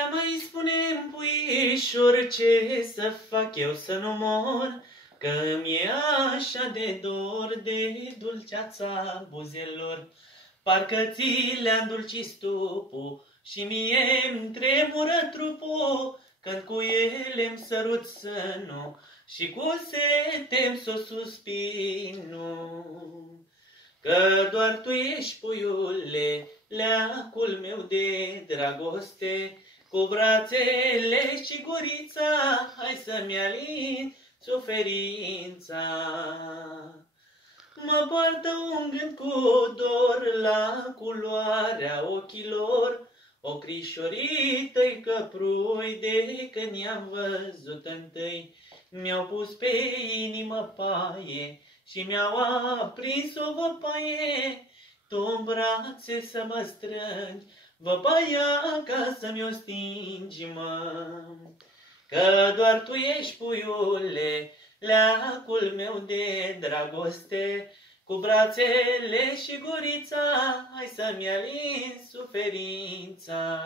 Ia mai spune-mi, puișor, ce să fac eu să nu mor, că mi-e așa de dor de dulceața buzelor. Parcă ți le-a îndulcit stupul și mie-mi tremură trupul, când cu ele-mi sărut sânul și cu sete-mi s-o suspinu. Că doar tu ești, puiule, leacul meu de dragoste, cu brațele și gurița, hai să-mi alin suferința. Mă poartă un gând cu dor la culoarea ochilor, ocrișorii-tăi căprui de când i-am văzut întâi. Mi-au pus pe inimă paie și mi-au aprins o văpaie. Tu în brațe să mă strângi, văpaia ca să-mi o stingi, mă. Că doar tu ești, puiule, leacul meu de dragoste, cu brațele și gurița, hai să-mi alin suferința.